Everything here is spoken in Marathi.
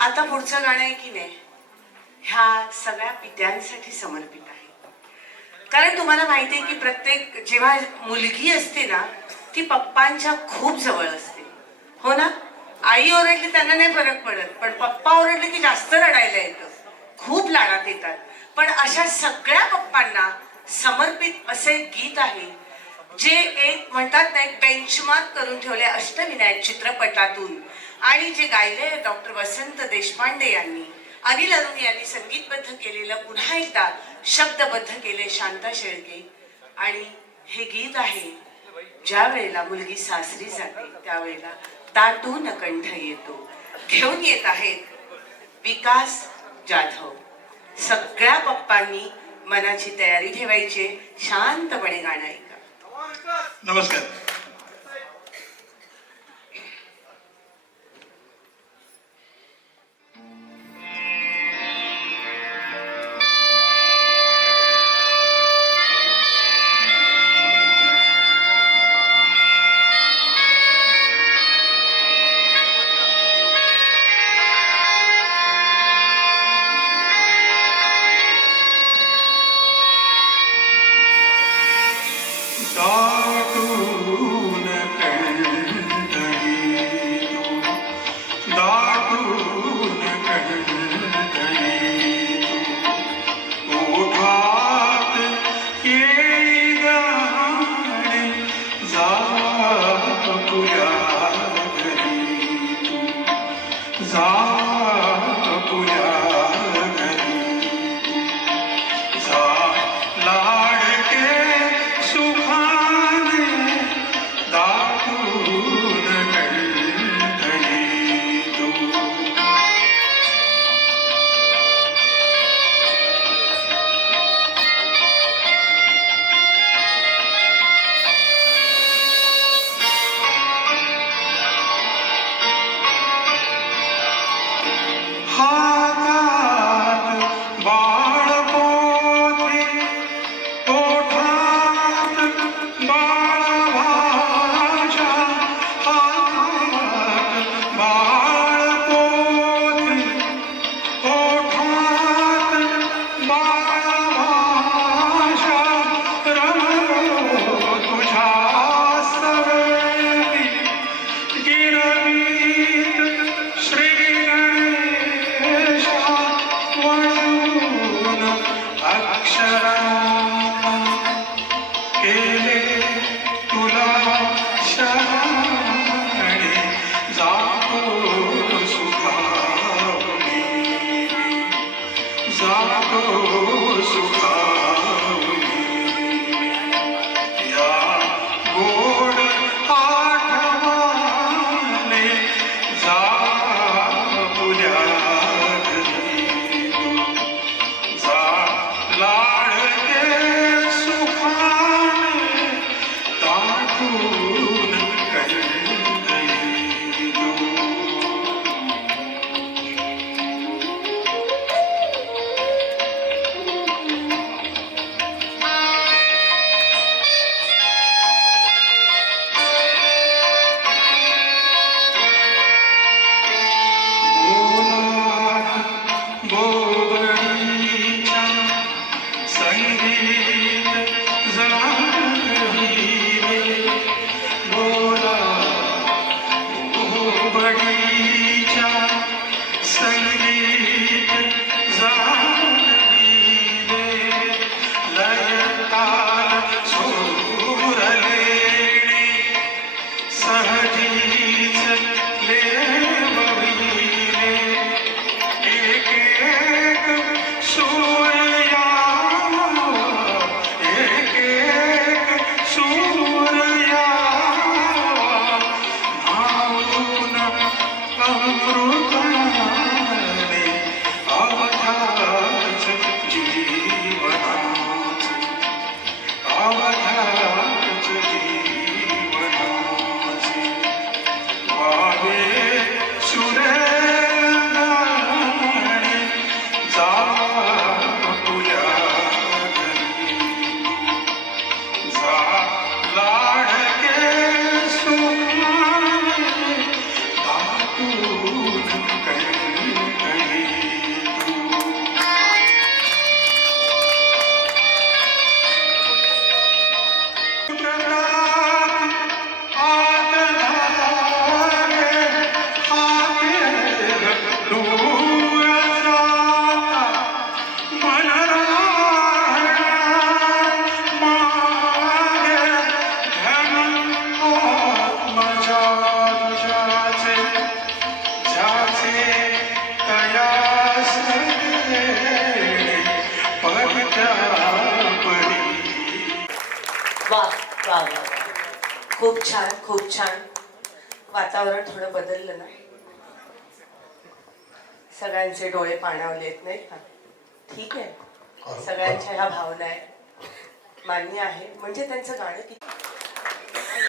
आता पुढचं गाणं आहे की नाही, ह्या सगळ्या पित्यांसाठी समर्पित आहे. कारण तुम्हाला माहिती आहे की प्रत्येक जेव्हा मुलगी असते ना, ती पप्पांच्या खूप जवळ असते, हो ना. आई ओरडली त्यांना नाही फरक पडत, पण पप्पा ओरडले की जास्त रडायला येतं, खूप लाडात येतात. पण अशा सगळ्या पप्पांना समर्पित असे गीत आहे जे एक म्हणतात ना, एक बेंचमार्क करून ठेवले अष्टविनायक चित्रपटातून, आणि जे गायले डॉक्टर वसंत देशपांडे यांनी, अनिल अरुण यांनी संगीतबद्ध केलेलं, पुन्हा एकदा शब्दबद्ध केले शांता शेळके. आणि हे गीत आहे ज्या वेळेला मुलगी सासरी जाते त्यावेळेला दाटून कंठ येतो. घेऊन येत आहेत विकास जाधव. सगळ्या पप्पांनी मनाची तयारी ठेवायची, शांतपणे गाणं ऐका. नमस्कार. दाटून कंठ येतो, दाटून कंठ येतो, ओठात येई गाणे जा तुझ्या घरी तू, जा तुझ्या घरी तू, जा लाडके सुखाने दाटून कंठ येतो. हातात बाळपोथे, ओठात बाळभाषा, हातात बाळपोथे, ओठात बाळभाषा, रमलो तुझ्या सवेली गिरवीत श्री गणेशा, वळून अक्षरांना केले तुला शहाणे, जातो सुखावणी, जातो सुखावणी. या गोड आठवणे जा तुझ्या घरी तू, जा लाडके सुखाने दाटून कंठ येतो. बोलात बोबडीच्या संगीत जागविले, बोलात बोबडीच्या संगीत जागविले, लयताल सुरलेणी सहजीच लेवविले, एक एक सूर्या, एक एक सूर्या, भावून अमृता खूप छान, खूप छान. वातावरण थोडं बदललं ना, सगळ्यांचे डोळे पाणावलेत नाही का? ठीक आहे, सगळ्यांच्या ह्या भावना आहेत, मान्य आहे. म्हणजे त्यांचं गाणं किती